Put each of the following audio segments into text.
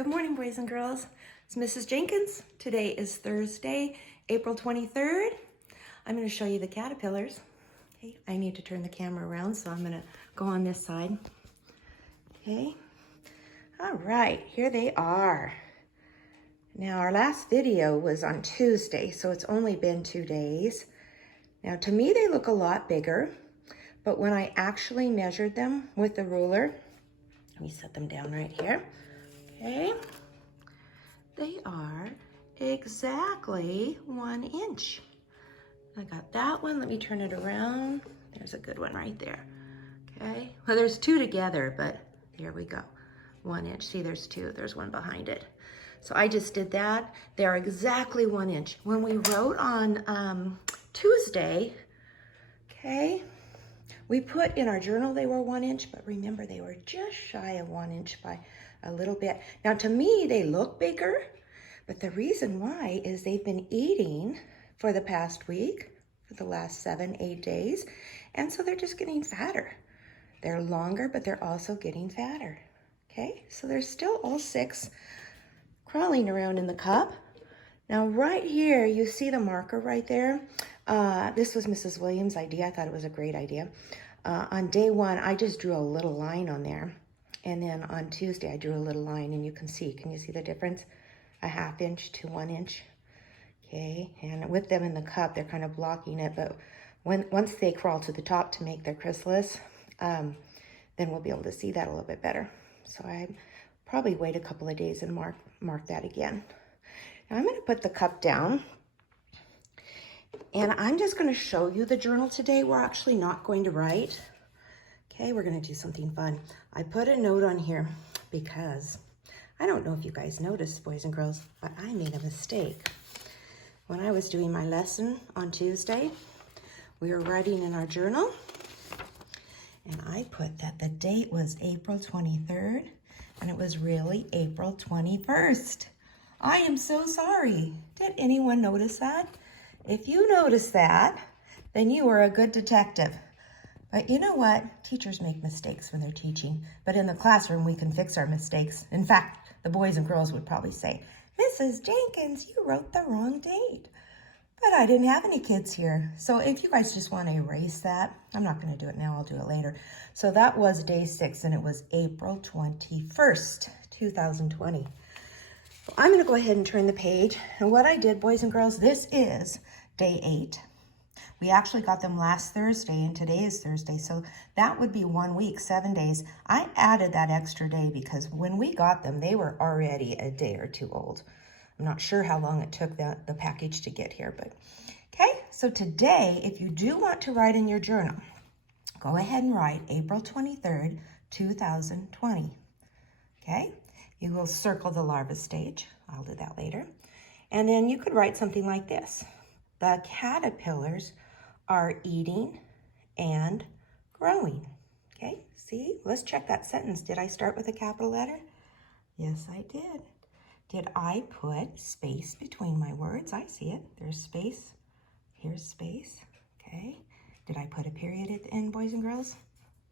Good morning, boys and girls. It's Mrs. Jenkins. Today is Thursday, April 23rd. I'm going to show you the caterpillars. Okay, I need to turn the camera around, so I'm going to go on this side. Okay, all right, here they are. Now, our last video was on Tuesday, so it's only been 2 days. Now, to me, they look a lot bigger, but when I actually measured them with the ruler, let me set them down right here. Okay, they are exactly 1 inch. I got that one. Let me turn it around. There's a good one right there. Okay, well, there's 2 together, but here we go. 1 inch. See, there's 2. There's one behind it. So I just did that. They're exactly 1 inch. When we wrote on Tuesday, okay, we put in our journal they were 1 inch, but remember they were just shy of 1 inch by a little bit. Now to me, they look bigger, but the reason why is they've been eating for the past week, for the last 7-8 days, and so they're just getting fatter. They're longer, but they're also getting fatter. Okay, so there's still all 6 crawling around in the cup. Now right here, you see the marker right there. This was Mrs. Williams' idea. I thought it was a great idea. On day 1, I just drew a little line on there. And then on Tuesday, I drew a little line, and you can see the difference? A 1/2 inch to 1 inch. Okay, and with them in the cup, they're kind of blocking it, but once they crawl to the top to make their chrysalis, then we'll be able to see that a little bit better. So I probably wait a couple of days and mark that again. Now I'm gonna put the cup down, and I'm just gonna show you the journal today. We're actually not going to write. Okay, we're gonna do something fun. I put a note on here because I don't know if you guys noticed, boys and girls, but I made a mistake. When I was doing my lesson on Tuesday, we were writing in our journal, and I put that the date was April 23rd, and it was really April 21st. I am so sorry. Did anyone notice that? If you noticed that, then you are a good detective. But you know what? Teachers make mistakes when they're teaching, but in the classroom, we can fix our mistakes. In fact, the boys and girls would probably say, Mrs. Jenkins, you wrote the wrong date. But I didn't have any kids here. So if you guys just want to erase that, I'm not going to do it now, I'll do it later. So that was day 6, and it was April 21st, 2020. So I'm going to go ahead and turn the page. And what I did, boys and girls, this is day 8. We actually got them last Thursday, and today is Thursday, so that would be 1 week, 7 days. I added that extra day because when we got them, they were already a day or 2 old. I'm not sure how long it took the package to get here, but okay. So today, if you do want to write in your journal, go ahead and write April 23rd, 2020, okay? You will circle the larva stage. I'll do that later. And then you could write something like this. The caterpillars are eating and growing. Okay, see, let's check that sentence. Did I start with a capital letter? Yes, I did. Did I put space between my words? I see it. There's space. Here's space. Okay. Did I put a period at the end, boys and girls?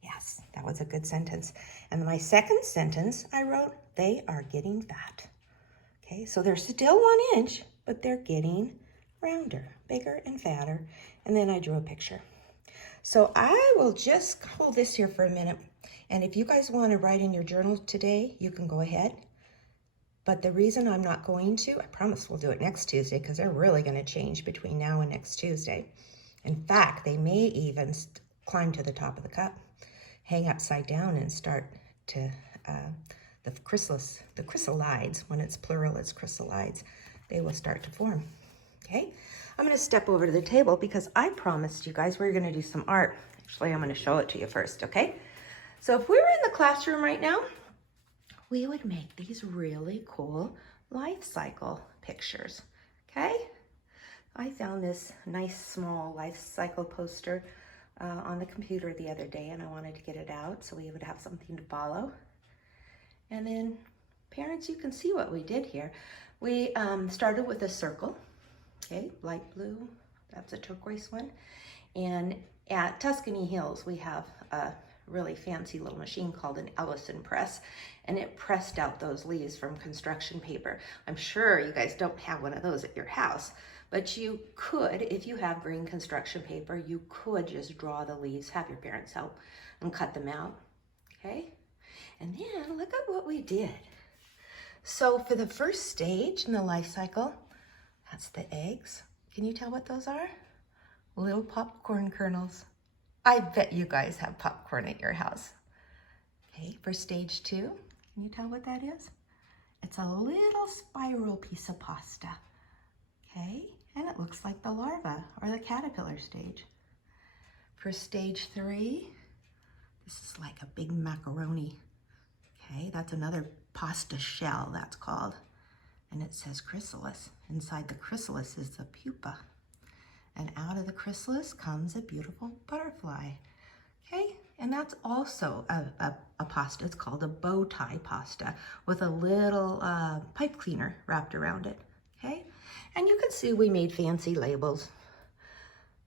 Yes, that was a good sentence. And my second sentence, I wrote, they are getting fat. Okay, so they're still 1 inch, but they're getting rounder, bigger and fatter. And then I drew a picture. So I will just hold this here for a minute. And if you guys want to write in your journal today, you can go ahead. But the reason I'm not going to, I promise we'll do it next Tuesday because they're really going to change between now and next Tuesday. In fact, they may even climb to the top of the cup, hang upside down, and start to, the chrysalides, when it's plural, it's chrysalides, they will start to form. Okay, I'm going to step over to the table because I promised you guys we were going to do some art. Actually, I'm going to show it to you first, okay? So if we were in the classroom right now, we would make these really cool life cycle pictures, okay? I found this nice small life cycle poster on the computer the other day, and I wanted to get it out so we would have something to follow. And then parents, you can see what we did here. We started with a circle. Okay, light blue, that's a turquoise one. And at Tuscany Hills, we have a really fancy little machine called an Ellison press, and it pressed out those leaves from construction paper. I'm sure you guys don't have one of those at your house, but you could, if you have green construction paper, you could just draw the leaves, have your parents help, and cut them out, okay? And then look at what we did. So for the first stage in the life cycle, that's the eggs. Can you tell what those are? Little popcorn kernels. I bet you guys have popcorn at your house. Okay, for stage 2, can you tell what that is? It's a little spiral piece of pasta. Okay, and it looks like the larva or the caterpillar stage. For stage 3, this is like a big macaroni. Okay, that's another pasta shell, that's called. And it says chrysalis. Inside the chrysalis is the pupa. And out of the chrysalis comes a beautiful butterfly. Okay, and that's also a pasta. It's called a bow tie pasta with a little pipe cleaner wrapped around it. Okay, and you can see we made fancy labels.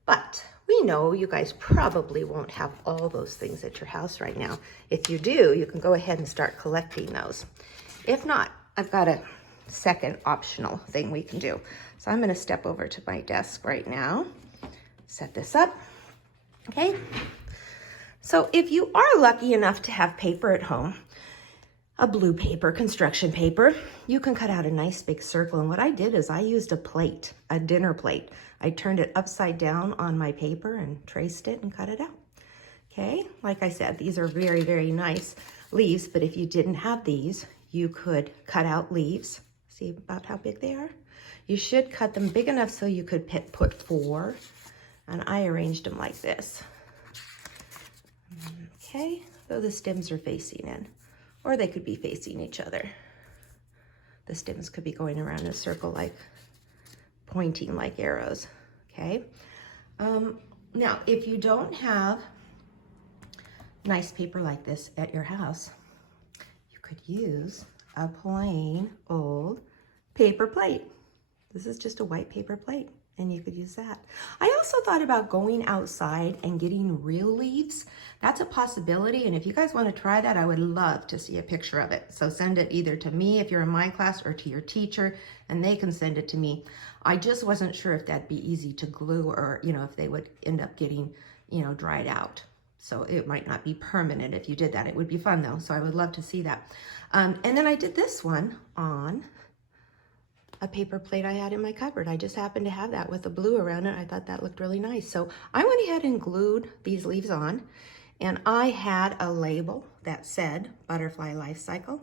But we know you guys probably won't have all those things at your house right now. If you do, you can go ahead and start collecting those. If not, I've got a second optional thing we can do. So I'm gonna step over to my desk right now, set this up, okay? So if you are lucky enough to have paper at home, a blue paper, construction paper, you can cut out a nice big circle. And what I did is I used a plate, a dinner plate. I turned it upside down on my paper and traced it and cut it out. Okay, like I said, these are very, very nice leaves, but if you didn't have these, you could cut out leaves. See about how big they are? You should cut them big enough so you could put 4, and I arranged them like this. Okay, so the stems are facing in, or they could be facing each other. The stems could be going around in a circle, like pointing like arrows, okay? Now, if you don't have nice paper like this at your house, you could use a plain old paper plate. This is just a white paper plate, and you could use that. I also thought about going outside and getting real leaves. That's a possibility, and if you guys want to try that, I would love to see a picture of it. So send it either to me if you're in my class or to your teacher, and they can send it to me. I just wasn't sure if that'd be easy to glue, or if they would end up getting, dried out. So it might not be permanent if you did that. It would be fun though, so I would love to see that. And then I did this one on a paper plate I had in my cupboard. I just happened to have that with the blue around it. I thought that looked really nice. So I went ahead and glued these leaves on, and I had a label that said Butterfly Life Cycle,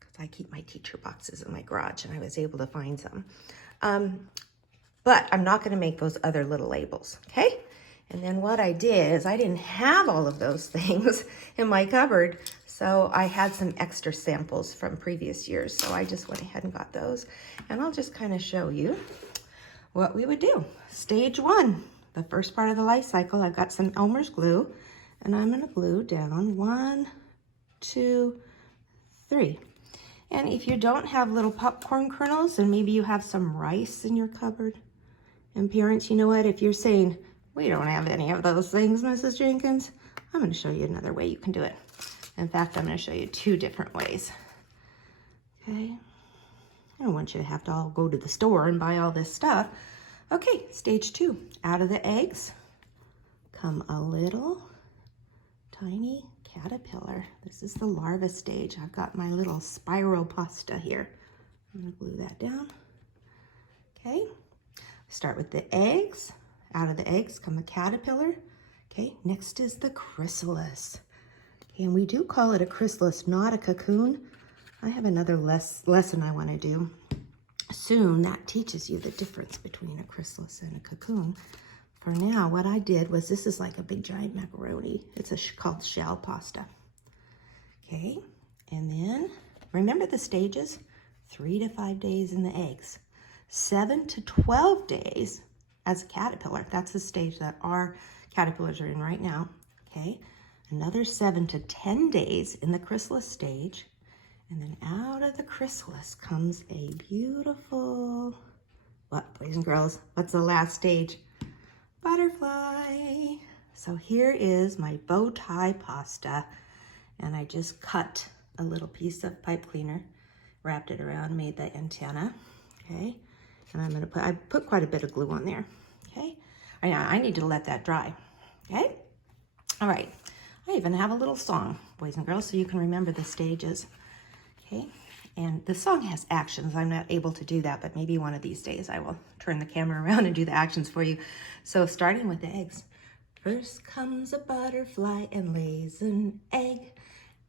because I keep my teacher boxes in my garage and I was able to find some. But I'm not gonna make those other little labels, okay? And then what I did is I didn't have all of those things in my cupboard, so I had some extra samples from previous years. So I just went ahead and got those. And I'll just kind of show you what we would do. Stage 1, the first part of the life cycle, I've got some Elmer's glue, and I'm gonna glue down 1, 2, 3. And if you don't have little popcorn kernels, and maybe you have some rice in your cupboard, and parents, you know what, if you're saying, we don't have any of those things, Mrs. Jenkins, I'm going to show you another way you can do it. In fact, I'm going to show you 2 different ways. Okay. I don't want you to have to all go to the store and buy all this stuff. Okay, stage 2. Out of the eggs come a little tiny caterpillar. This is the larva stage. I've got my little spiral pasta here. I'm going to glue that down. Okay. Start with the eggs. Out of the eggs come a caterpillar. Okay, next is the chrysalis. Okay, and we do call it a chrysalis, not a cocoon. I have another lesson I want to do soon that teaches you the difference between a chrysalis and a cocoon. For now, what I did was, this is like a big giant macaroni. It's called shell pasta. Okay, and then remember the stages? 3 to 5 days in the eggs, 7 to 12 days as a caterpillar. That's the stage that our caterpillars are in right now, okay? Another 7 to 10 days in the chrysalis stage, and then out of the chrysalis comes a beautiful, what, boys and girls, what's the last stage? Butterfly. So here is my bow tie pasta, and I just cut a little piece of pipe cleaner, wrapped it around, made the antenna, okay? And I'm gonna I put quite a bit of glue on there, okay? I need to let that dry, okay? All right, I even have a little song, boys and girls, so you can remember the stages, okay? And the song has actions. I'm not able to do that, but maybe one of these days I will turn the camera around and do the actions for you. So starting with the eggs. First comes a butterfly and lays an egg.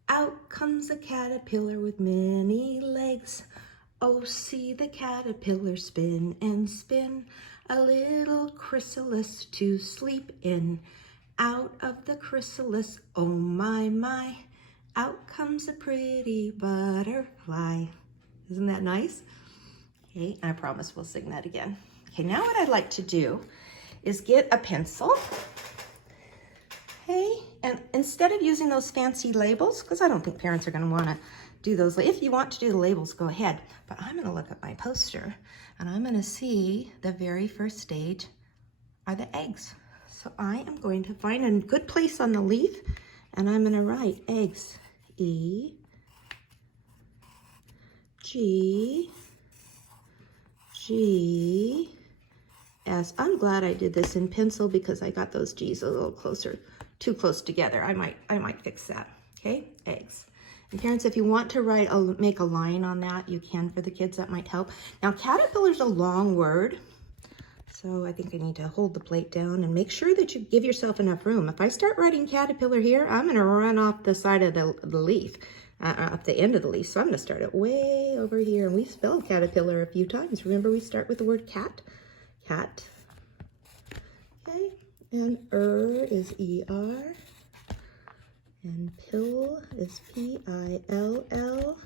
Out comes a caterpillar with many legs. Oh, see the caterpillar spin and spin, a little chrysalis to sleep in. Out of the chrysalis, oh my, my, out comes a pretty butterfly. Isn't that nice? Okay, I promise we'll sing that again. Okay, now what I'd like to do is get a pencil. Okay, and instead of using those fancy labels, because I don't think parents are going to want to do those. If you want to do the labels, go ahead. But I'm going to look at my poster, and I'm going to see the very first stage are the eggs. So I am going to find a good place on the leaf, and I'm going to write eggs. E, G, G, S. I'm glad I did this in pencil because I got those G's a little closer, too close together. I might fix that. Okay, eggs. And parents, if you want to make a line on that, you can for the kids. That might help. Now, caterpillar's a long word, so I think I need to hold the plate down and make sure that you give yourself enough room. If I start writing caterpillar here, I'm going to run off the side of the leaf, off the end of the leaf. So I'm going to start it way over here. And we spelled caterpillar a few times. Remember, we start with the word cat. Cat. Okay, and is E-R. And pill is P-I-L-L.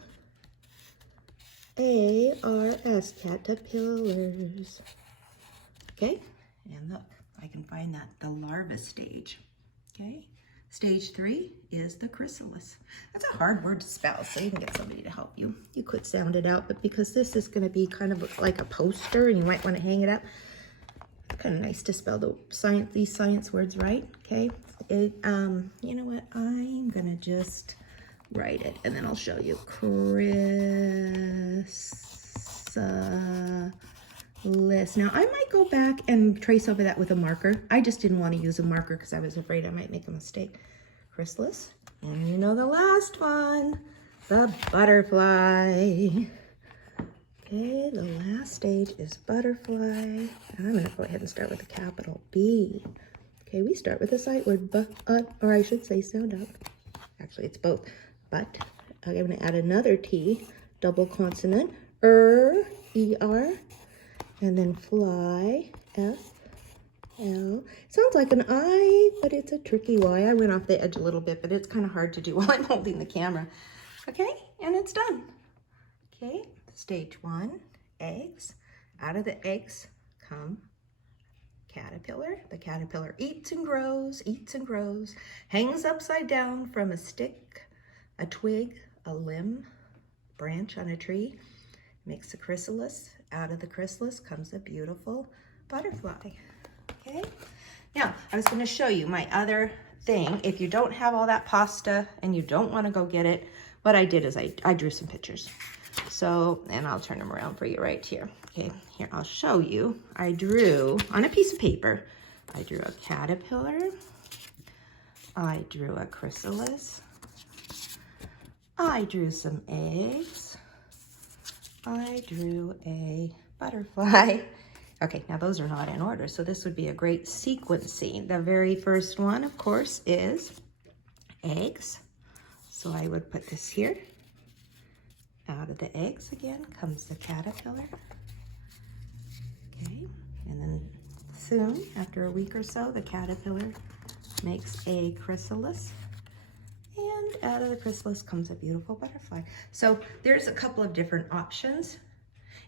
A-R-S, caterpillars. Okay, and look, I can find that, the larva stage. Okay, stage 3 is the chrysalis. That's a hard word to spell, so you can get somebody to help you. You could sound it out, but because this is going to be kind of like a poster and you might want to hang it up, it's kind of nice to spell these science words right. Okay, you know what, I'm going to just write it and then I'll show you. Now, I might go back and trace over that with a marker. I just didn't want to use a marker because I was afraid I might make a mistake. Chrysalis. And you know the last one, the butterfly. Okay, the last stage is butterfly. And I'm going to go ahead and start with a capital B. Okay, we start with a sight word, or I should say sound out. Actually, it's both. But I'm going to add another T, double consonant, E-R. And then fly, F-L. Sounds like an I, but it's a tricky Y. I went off the edge a little bit, but it's kind of hard to do while I'm holding the camera. Okay, and it's done. Okay, stage 1, eggs. Out of the eggs come caterpillar. The caterpillar eats and grows, hangs upside down from a stick, a twig, a limb, branch on a tree, makes a chrysalis. Out of the chrysalis comes a beautiful butterfly. Okay, now I was going to show you my other thing. If you don't have all that pasta and you don't want to go get it, what I did is I drew some pictures. So, and I'll turn them around for you right here. Okay, here, I'll show you. I drew on a piece of paper, I drew a caterpillar, I drew a chrysalis, I drew some eggs, I drew a butterfly. Okay, now those are not in order, so this would be a great sequencing. The very first one, of course, is eggs. So I would put this here. Out of the eggs again comes the caterpillar. Okay, and then soon, after a week or so, the caterpillar makes a chrysalis. And out of the chrysalis comes a beautiful butterfly. So there's a couple of different options.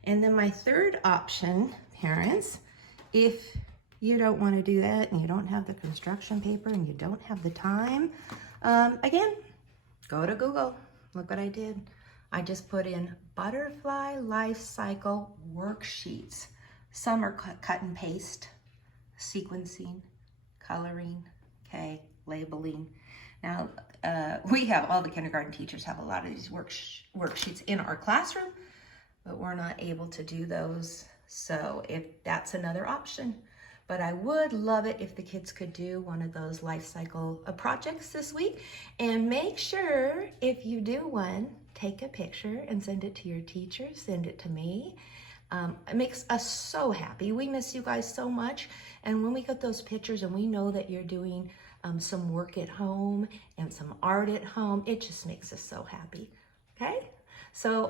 And then my third option, parents, if you don't want to do that and you don't have the construction paper and you don't have the time, again, go to Google. Look what I did. I just put in butterfly life cycle worksheets. Some are cut and paste, sequencing, coloring. okay, labeling. Now, we have, all the kindergarten teachers have a lot of these worksheets in our classroom, but we're not able to do those. So if that's another option, but I would love it if the kids could do one of those life cycle projects this week. And make sure if you do one, take a picture and send it to your teacher, send it to me. It makes us so happy. We miss you guys so much. And when we get those pictures and we know that you're doing some work at home and some art at home, it just makes us so happy. Okay? So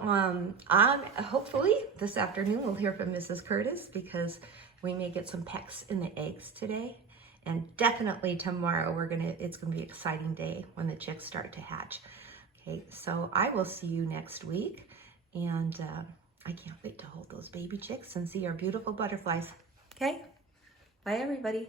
hopefully this afternoon we'll hear from Mrs. Curtis, because we may get some pecks in the eggs today. And definitely tomorrow it's gonna be an exciting day when the chicks start to hatch. Okay, so I will see you next week, and I can't wait to hold those baby chicks and see our beautiful butterflies. Okay, bye everybody.